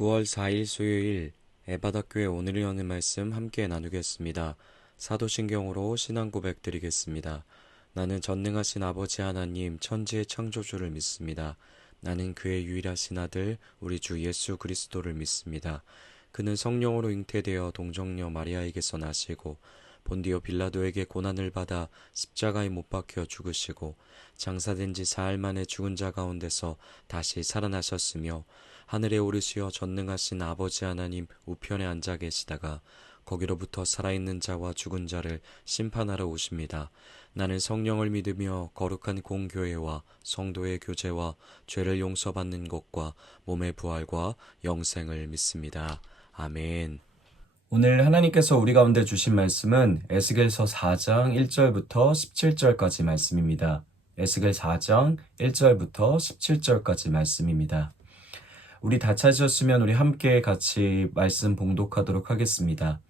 9월 4일 수요일 에바다교회 오늘을 여는 말씀 함께 나누겠습니다. 사도신경으로 신앙 고백 드리겠습니다. 나는 전능하신 아버지 하나님 천지의 창조주를 믿습니다. 나는 그의 유일하신 아들 우리 주 예수 그리스도를 믿습니다. 그는 성령으로 잉태되어 동정녀 마리아에게서 나시고 본디오 빌라도에게 고난을 받아 십자가에 못 박혀 죽으시고 장사된 지 사흘 만에 죽은 자 가운데서 다시 살아나셨으며 하늘에 오르시어 전능하신 아버지 하나님 우편에 앉아 계시다가 거기로부터 살아있는 자와 죽은 자를 심판하러 오십니다. 나는 성령을 믿으며 거룩한 공교회와 성도의 교제와 죄를 용서받는 것과 몸의 부활과 영생을 믿습니다. 아멘. 오늘 하나님께서 우리 가운데 주신 말씀은 에스겔서 4장 1절부터 17절까지 말씀입니다. 에스겔 4장 1절부터 17절까지 말씀입니다. 우리 다 찾으셨으면 우리 함께 같이 말씀 봉독하도록 하겠습니다.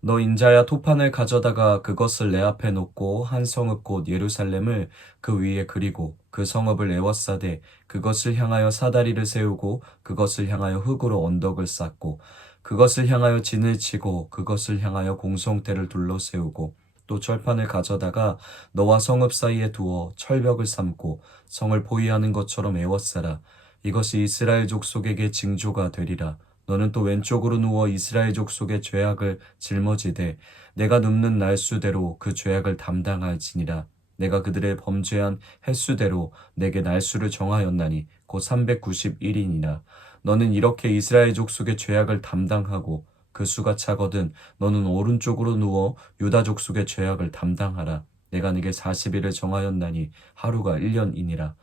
너 인자야 토판을 가져다가 그것을 내 앞에 놓고 한 성읍 곧 예루살렘을 그 위에 그리고 그 성읍을 에워싸되 그것을 향하여 사다리를 세우고 그것을 향하여 흙으로 언덕을 쌓고 그것을 향하여 진을 치고 그것을 향하여 공성대를 둘러 세우고 또 철판을 가져다가 너와 성읍 사이에 두어 철벽을 삼고 성을 포위하는 것처럼 에워싸라. 이것이 이스라엘 족속에게 징조가 되리라. 너는 또 왼쪽으로 누워 이스라엘 족속의 죄악을 짊어지되 내가 눕는 날수대로 그 죄악을 담당할지니라. 내가 그들의 범죄한 횟수대로 내게 날수를 정하였나니 곧 391인이나 너는 이렇게 이스라엘 족속의 죄악을 담당하고 그 수가 차거든 너는 오른쪽으로 누워 유다 족속의 죄악을 담당하라. 내가 네게 40일을 정하였나니 하루가 1년이니라.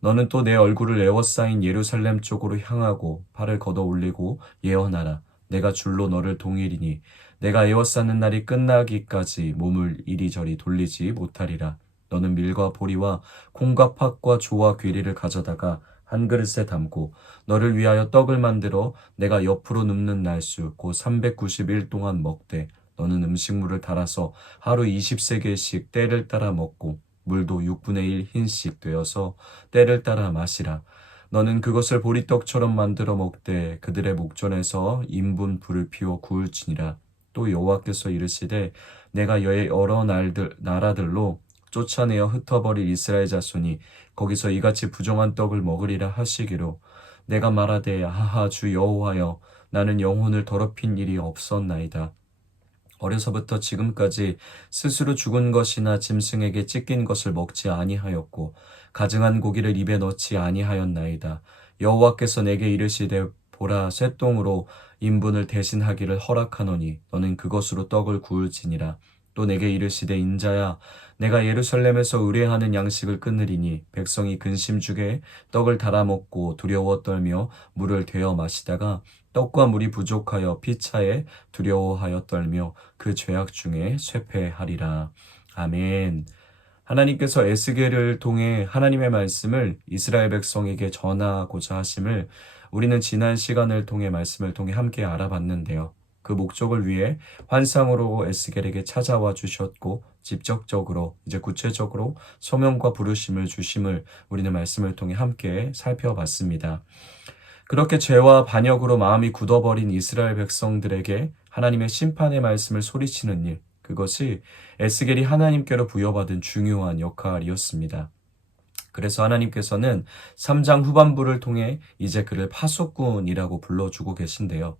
너는 또 내 얼굴을 에워싸인 예루살렘 쪽으로 향하고 팔을 걷어 올리고 예언하라. 내가 줄로 너를 동일이니 내가 에워싸는 날이 끝나기까지 몸을 이리저리 돌리지 못하리라. 너는 밀과 보리와 콩과 팥과 조와 귀리를 가져다가 한 그릇에 담고 너를 위하여 떡을 만들어 내가 옆으로 눕는 날수 곧 390일 동안 먹되 너는 음식물을 달아서 하루 20세겔씩 때를 따라 먹고 물도 6분의 1 흰씩 되어서 때를 따라 마시라. 너는 그것을 보리떡처럼 만들어 먹되 그들의 목전에서 인분 불을 피워 구울지니라. 또 여호와께서 이르시되 내가 여러 나라들로 쫓아내어 흩어버릴 이스라엘 자손이 거기서 이같이 부정한 떡을 먹으리라 하시기로 내가 말하되 하하 주 여호와여 나는 영혼을 더럽힌 일이 없었나이다. 어려서부터 지금까지 스스로 죽은 것이나 짐승에게 찢긴 것을 먹지 아니하였고 가증한 고기를 입에 넣지 아니하였나이다. 여호와께서 내게 이르시되 보라 쇠똥으로 인분을 대신하기를 허락하노니 너는 그것으로 떡을 구울지니라. 또 내게 이르시되 인자야 내가 예루살렘에서 의뢰하는 양식을 끊으리니 백성이 근심 주게 떡을 달아 먹고 두려워 떨며 물을 되어 마시다가 떡과 물이 부족하여 피차에 두려워하여 떨며 그 죄악 중에 쇠폐하리라. 아멘. 하나님께서 에스겔을 통해 하나님의 말씀을 이스라엘 백성에게 전하고자 하심을 우리는 지난 시간을 통해 말씀을 통해 함께 알아봤는데요. 그 목적을 위해 환상으로 에스겔에게 찾아와 주셨고 직접적으로 이제 구체적으로 소명과 부르심을 주심을 우리는 말씀을 통해 함께 살펴봤습니다. 그렇게 죄와 반역으로 마음이 굳어버린 이스라엘 백성들에게 하나님의 심판의 말씀을 소리치는 일, 그것이 에스겔이 하나님께로 부여받은 중요한 역할이었습니다. 그래서 하나님께서는 3장 후반부를 통해 이제 그를 파수꾼이라고 불러주고 계신데요.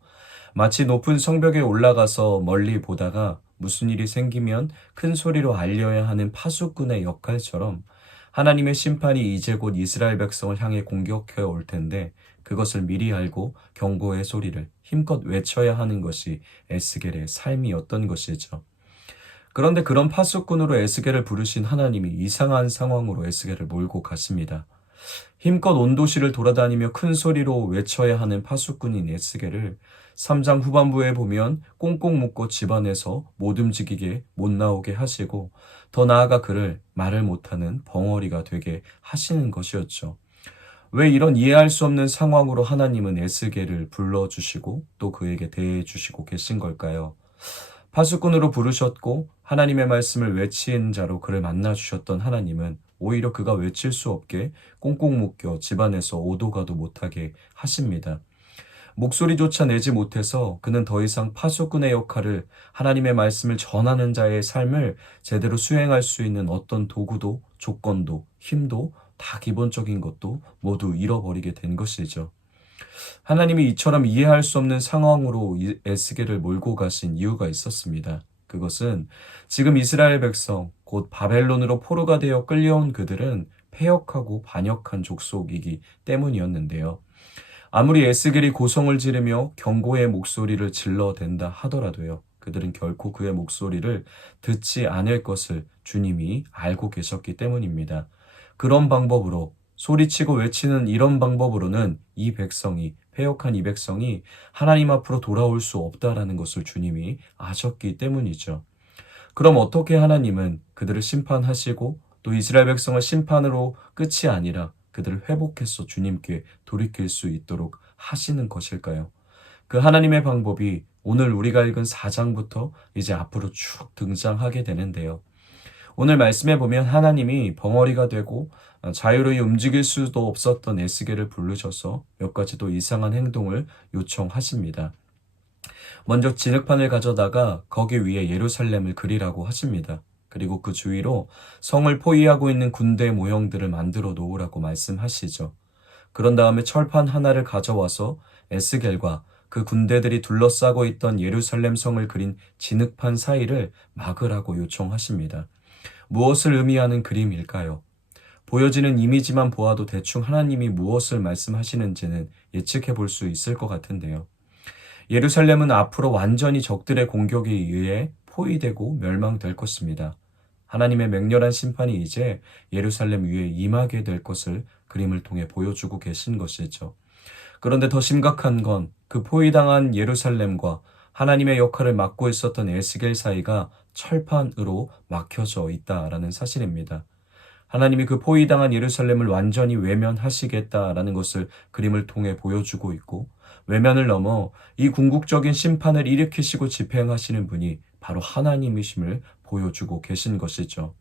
마치 높은 성벽에 올라가서 멀리 보다가 무슨 일이 생기면 큰 소리로 알려야 하는 파수꾼의 역할처럼 하나님의 심판이 이제 곧 이스라엘 백성을 향해 공격해 올 텐데 그것을 미리 알고 경고의 소리를 힘껏 외쳐야 하는 것이 에스겔의 삶이었던 것이죠. 그런데 그런 파수꾼으로 에스겔을 부르신 하나님이 이상한 상황으로 에스겔을 몰고 가십니다. 힘껏 온 도시를 돌아다니며 큰 소리로 외쳐야 하는 파수꾼인 에스겔을 3장 후반부에 보면 꽁꽁 묶고 집안에서 못 움직이게 못 나오게 하시고 더 나아가 그를 말을 못하는 벙어리가 되게 하시는 것이었죠. 왜 이런 이해할 수 없는 상황으로 하나님은 에스겔을 불러주시고 또 그에게 대해주시고 계신 걸까요? 파수꾼으로 부르셨고 하나님의 말씀을 외친 자로 그를 만나주셨던 하나님은 오히려 그가 외칠 수 없게 꽁꽁 묶여 집안에서 오도 가도 못하게 하십니다. 목소리조차 내지 못해서 그는 더 이상 파수꾼의 역할을, 하나님의 말씀을 전하는 자의 삶을 제대로 수행할 수 있는 어떤 도구도, 조건도, 힘도, 다 기본적인 것도 모두 잃어버리게 된 것이죠. 하나님이 이처럼 이해할 수 없는 상황으로 에스겔을 몰고 가신 이유가 있었습니다. 그것은 지금 이스라엘 백성, 곧 바벨론으로 포로가 되어 끌려온 그들은 패역하고 반역한 족속이기 때문이었는데요. 아무리 에스겔이 고성을 지르며 경고의 목소리를 질러댄다 하더라도요, 그들은 결코 그의 목소리를 듣지 않을 것을 주님이 알고 계셨기 때문입니다. 그런 방법으로, 소리치고 외치는 이런 방법으로는 패역한 이 백성이 하나님 앞으로 돌아올 수 없다라는 것을 주님이 아셨기 때문이죠. 그럼 어떻게 하나님은 그들을 심판하시고 또 이스라엘 백성을 심판으로 끝이 아니라 그들을 회복해서 주님께 돌이킬 수 있도록 하시는 것일까요? 그 하나님의 방법이 오늘 우리가 읽은 4장부터 이제 앞으로 쭉 등장하게 되는데요. 오늘 말씀에 보면 하나님이 벙어리가 되고 자유로이 움직일 수도 없었던 에스겔을 부르셔서 몇 가지 또 이상한 행동을 요청하십니다. 먼저 진흙판을 가져다가 거기 위에 예루살렘을 그리라고 하십니다. 그리고 그 주위로 성을 포위하고 있는 군대 모형들을 만들어 놓으라고 말씀하시죠. 그런 다음에 철판 하나를 가져와서 에스겔과 그 군대들이 둘러싸고 있던 예루살렘 성을 그린 진흙판 사이를 막으라고 요청하십니다. 무엇을 의미하는 그림일까요? 보여지는 이미지만 보아도 대충 하나님이 무엇을 말씀하시는지는 예측해 볼 수 있을 것 같은데요. 예루살렘은 앞으로 완전히 적들의 공격에 의해 포위되고 멸망될 것입니다. 하나님의 맹렬한 심판이 이제 예루살렘 위에 임하게 될 것을 그림을 통해 보여주고 계신 것이죠. 그런데 더 심각한 건 그 포위당한 예루살렘과 하나님의 역할을 맡고 있었던 에스겔 사이가 철판으로 막혀져 있다라는 사실입니다. 하나님이 그 포위당한 예루살렘을 완전히 외면하시겠다라는 것을 그림을 통해 보여주고 있고, 외면을 넘어 이 궁극적인 심판을 일으키시고 집행하시는 분이 바로 하나님이심을 보여주고 계신 것이죠.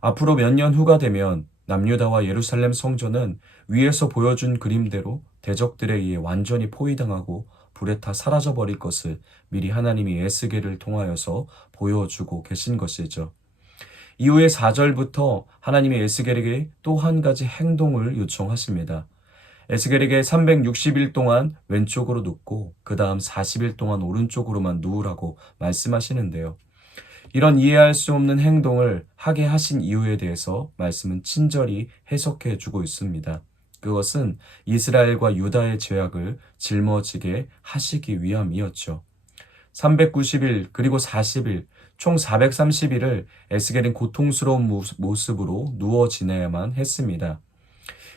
앞으로 몇 년 후가 되면 남유다와 예루살렘 성전은 위에서 보여준 그림대로 대적들에 의해 완전히 포위당하고 불에 타 사라져버릴 것을 미리 하나님이 에스겔을 통하여서 보여주고 계신 것이죠. 이후에 4절부터 하나님이 에스겔에게 또 한 가지 행동을 요청하십니다. 에스겔에게 360일 동안 왼쪽으로 눕고 그 다음 40일 동안 오른쪽으로만 누우라고 말씀하시는데요. 이런 이해할 수 없는 행동을 하게 하신 이유에 대해서 말씀은 친절히 해석해 주고 있습니다. 그것은 이스라엘과 유다의 죄악을 짊어지게 하시기 위함이었죠. 390일 그리고 40일 총 430일을 에스겔은 고통스러운 모습으로 누워 지내야만 했습니다.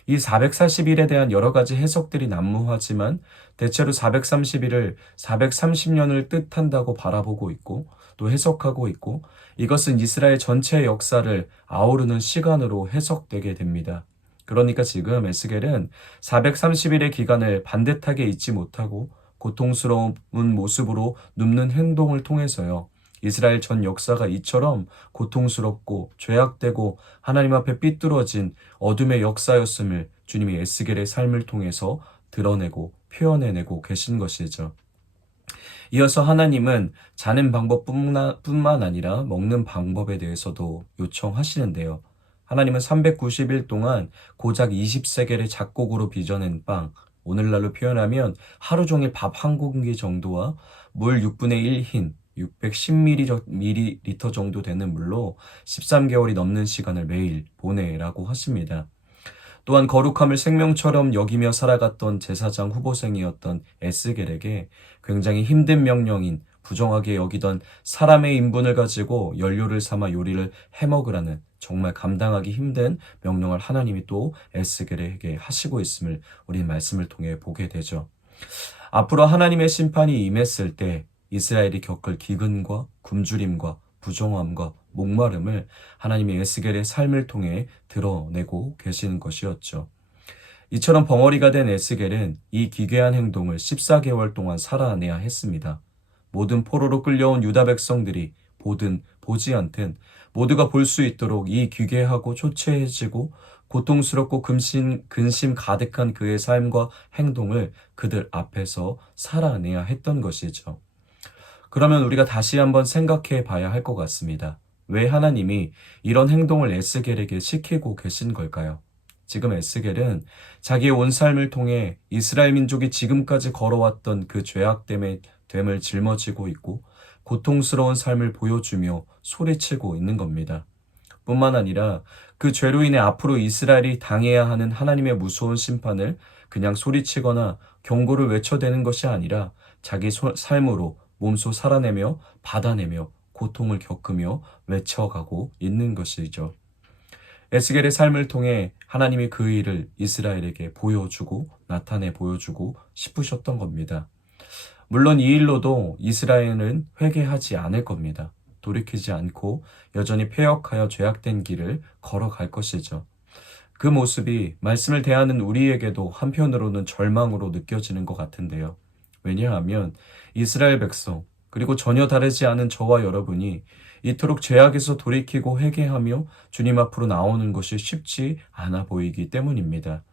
이 440일에 대한 여러 가지 해석들이 난무하지만 대체로 430일을 430년을 뜻한다고 바라보고 있고 또 해석하고 있고, 이것은 이스라엘 전체 역사를 아우르는 시간으로 해석되게 됩니다. 그러니까 지금 에스겔은 430일의 기간을 반듯하게 잊지 못하고 고통스러운 모습으로 눕는 행동을 통해서요, 이스라엘 전 역사가 이처럼 고통스럽고 죄악되고 하나님 앞에 삐뚤어진 어둠의 역사였음을 주님이 에스겔의 삶을 통해서 드러내고 표현해내고 계신 것이죠. 이어서 하나님은 자는 방법뿐만 아니라 먹는 방법에 대해서도 요청하시는데요. 하나님은 390일 동안 고작 20세겔의 작곡으로 빚어낸 빵, 오늘날로 표현하면 하루 종일 밥 한 공기 정도와 물 6분의 1흰 610ml 정도 되는 물로 13개월이 넘는 시간을 매일 보내라고 하십니다. 또한 거룩함을 생명처럼 여기며 살아갔던 제사장 후보생이었던 에스겔에게 굉장히 힘든 명령인, 부정하게 여기던 사람의 인분을 가지고 연료를 삼아 요리를 해먹으라는 정말 감당하기 힘든 명령을 하나님이 또 에스겔에게 하시고 있음을 우리는 말씀을 통해 보게 되죠. 앞으로 하나님의 심판이 임했을 때 이스라엘이 겪을 기근과 굶주림과 부정함과 목마름을 하나님이 에스겔의 삶을 통해 드러내고 계시는 것이었죠. 이처럼 벙어리가 된 에스겔은 이 기괴한 행동을 14개월 동안 살아내야 했습니다. 모든 포로로 끌려온 유다 백성들이 보든 보지 않든 모두가 볼 수 있도록 이 기괴하고 초췌해지고 고통스럽고 근심 가득한 그의 삶과 행동을 그들 앞에서 살아내야 했던 것이죠. 그러면 우리가 다시 한번 생각해 봐야 할 것 같습니다. 왜 하나님이 이런 행동을 에스겔에게 시키고 계신 걸까요? 지금 에스겔은 자기의 온 삶을 통해 이스라엘 민족이 지금까지 걸어왔던 그 죄악됨을 짊어지고 있고 고통스러운 삶을 보여주며 소리치고 있는 겁니다. 뿐만 아니라 그 죄로 인해 앞으로 이스라엘이 당해야 하는 하나님의 무서운 심판을 그냥 소리치거나 경고를 외쳐대는 것이 아니라 자기 삶으로 몸소 살아내며 받아내며 고통을 겪으며 외쳐가고 있는 것이죠. 에스겔의 삶을 통해 하나님이 그 일을 이스라엘에게 보여주고 나타내 보여주고 싶으셨던 겁니다. 물론 이 일로도 이스라엘은 회개하지 않을 겁니다. 돌이키지 않고 여전히 패역하여 죄악된 길을 걸어갈 것이죠. 그 모습이 말씀을 대하는 우리에게도 한편으로는 절망으로 느껴지는 것 같은데요. 왜냐하면 이스라엘 백성 그리고 전혀 다르지 않은 저와 여러분이 이토록 죄악에서 돌이키고 회개하며 주님 앞으로 나오는 것이 쉽지 않아 보이기 때문입니다.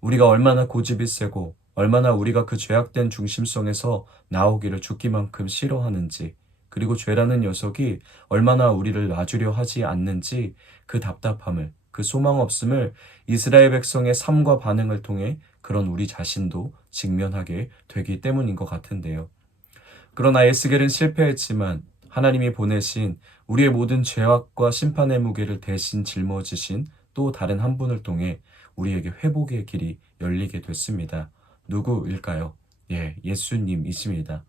우리가 얼마나 고집이 세고 얼마나 우리가 그 죄악된 중심성에서 나오기를 죽기만큼 싫어하는지 그리고 죄라는 녀석이 얼마나 우리를 놔주려 하지 않는지 그 답답함을 그 소망 없음을 이스라엘 백성의 삶과 반응을 통해 그런 우리 자신도 직면하게 되기 때문인 것 같은데요. 그러나 에스겔은 실패했지만 하나님이 보내신 우리의 모든 죄악과 심판의 무게를 대신 짊어지신 또 다른 한 분을 통해 우리에게 회복의 길이 열리게 됐습니다. 누구일까요? 예수님이십니다.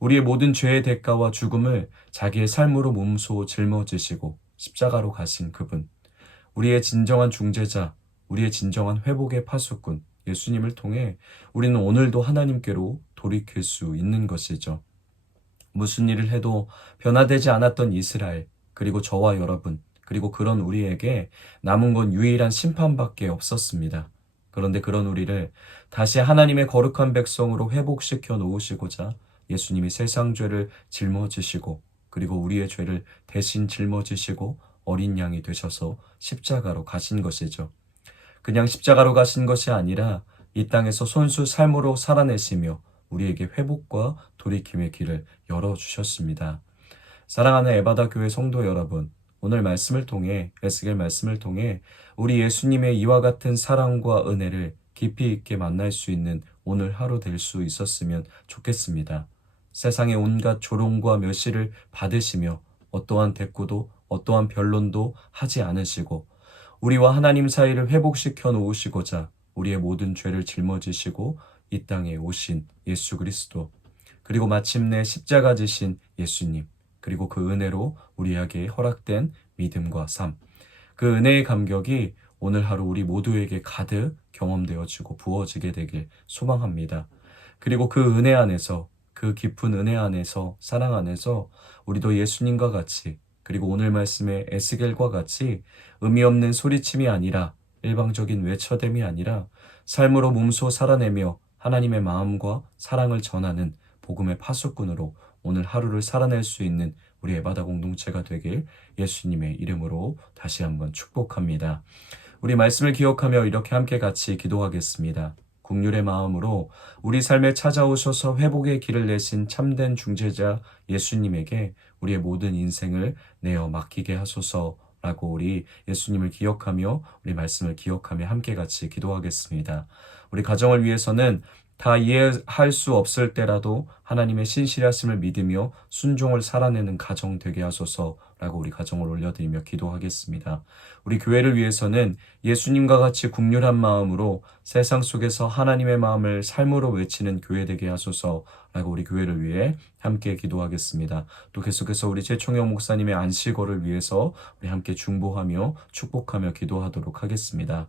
우리의 모든 죄의 대가와 죽음을 자기의 삶으로 몸소 짊어지시고 십자가로 가신 그분, 우리의 진정한 중재자, 우리의 진정한 회복의 파수꾼, 예수님을 통해 우리는 오늘도 하나님께로 돌이킬 수 있는 것이죠. 무슨 일을 해도 변화되지 않았던 이스라엘, 그리고 저와 여러분, 그리고 그런 우리에게 남은 건 유일한 심판밖에 없었습니다. 그런데 그런 우리를 다시 하나님의 거룩한 백성으로 회복시켜 놓으시고자 예수님이 세상 죄를 짊어지시고 그리고 우리의 죄를 대신 짊어지시고 어린 양이 되셔서 십자가로 가신 것이죠. 그냥 십자가로 가신 것이 아니라 이 땅에서 손수 삶으로 살아내시며 우리에게 회복과 돌이킴의 길을 열어주셨습니다. 사랑하는 에바다 교회 성도 여러분, 오늘 말씀을 통해 에스겔 말씀을 통해 우리 예수님의 이와 같은 사랑과 은혜를 깊이 있게 만날 수 있는 오늘 하루 될 수 있었으면 좋겠습니다. 세상의 온갖 조롱과 멸시를 받으시며 어떠한 대꾸도 어떠한 변론도 하지 않으시고 우리와 하나님 사이를 회복시켜 놓으시고자 우리의 모든 죄를 짊어지시고 이 땅에 오신 예수 그리스도, 그리고 마침내 십자가 지신 예수님, 그리고 그 은혜로 우리에게 허락된 믿음과 삶, 그 은혜의 감격이 오늘 하루 우리 모두에게 가득 경험되어지고 부어지게 되길 소망합니다. 그리고 그 은혜 안에서, 그 깊은 은혜 안에서, 사랑 안에서 우리도 예수님과 같이, 그리고 오늘 말씀의 에스겔과 같이 의미 없는 소리침이 아니라 일방적인 외쳐댐이 아니라 삶으로 몸소 살아내며 하나님의 마음과 사랑을 전하는 복음의 파수꾼으로 오늘 하루를 살아낼 수 있는 우리 에바다 공동체가 되길 예수님의 이름으로 다시 한번 축복합니다. 우리 말씀을 기억하며 이렇게 함께 같이 기도하겠습니다. 국률의 마음으로 우리 삶에 찾아오셔서 회복의 길을 내신 참된 중재자 예수님에게 우리의 모든 인생을 내어 맡기게 하소서라고 우리 예수님을 기억하며 우리 말씀을 기억하며 함께 같이 기도하겠습니다. 우리 가정을 위해서는 다 이해할 수 없을 때라도 하나님의 신실하심을 믿으며 순종을 살아내는 가정 되게 하소서라고 우리 가정을 올려드리며 기도하겠습니다. 우리 교회를 위해서는 예수님과 같이 국률한 마음으로 세상 속에서 하나님의 마음을 삶으로 외치는 교회 되게 하소서라고 우리 교회를 위해 함께 기도하겠습니다. 또 계속해서 우리 최총영 목사님의 안식월을 위해서 우리 함께 중보하며 축복하며 기도하도록 하겠습니다.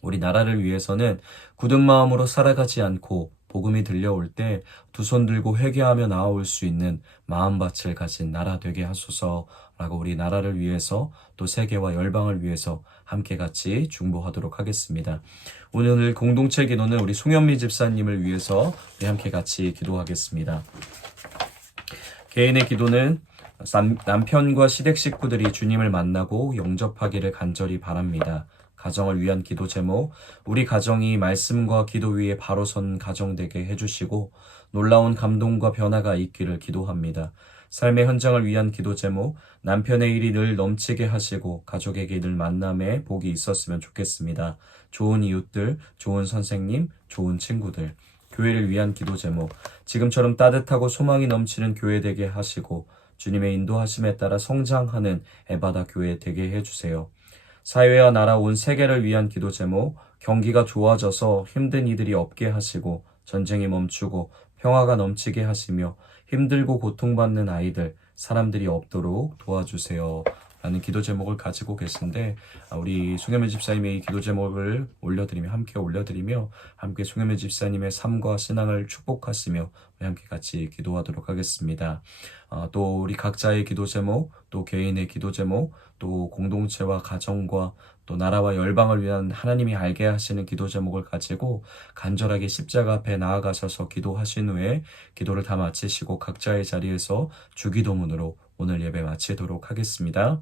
우리 나라를 위해서는 굳은 마음으로 살아가지 않고 복음이 들려올 때 두 손 들고 회개하며 나아올 수 있는 마음밭을 가진 나라 되게 하소서라고 우리 나라를 위해서 또 세계와 열방을 위해서 함께 같이 중보하도록 하겠습니다. 오늘 공동체 기도는 우리 송현미 집사님을 위해서 우리 함께 같이 기도하겠습니다. 개인의 기도는 남편과 시댁 식구들이 주님을 만나고 영접하기를 간절히 바랍니다. 가정을 위한 기도 제목, 우리 가정이 말씀과 기도 위에 바로 선 가정 되게 해주시고 놀라운 감동과 변화가 있기를 기도합니다. 삶의 현장을 위한 기도 제목, 남편의 일이 늘 넘치게 하시고 가족에게 늘 만남에 복이 있었으면 좋겠습니다. 좋은 이웃들, 좋은 선생님, 좋은 친구들. 교회를 위한 기도 제목, 지금처럼 따뜻하고 소망이 넘치는 교회 되게 하시고 주님의 인도하심에 따라 성장하는 에바다 교회 되게 해주세요. 사회와 나라 온 세계를 위한 기도 제목, 경기가 좋아져서 힘든 이들이 없게 하시고 전쟁이 멈추고 평화가 넘치게 하시며 힘들고 고통받는 아이들, 사람들이 없도록 도와주세요. 라는 기도 제목을 가지고 계신데 우리 송혜매 집사님의 이 기도 제목을 함께 올려드리며 함께 송혜매 집사님의 삶과 신앙을 축복하시며 함께 같이 기도하도록 하겠습니다. 또 우리 각자의 기도 제목, 또 개인의 기도 제목, 또 공동체와 가정과 또 나라와 열방을 위한 하나님이 알게 하시는 기도 제목을 가지고 간절하게 십자가 앞에 나아가셔서 기도하신 후에 기도를 다 마치시고 각자의 자리에서 주기도문으로 오늘 예배 마치도록 하겠습니다.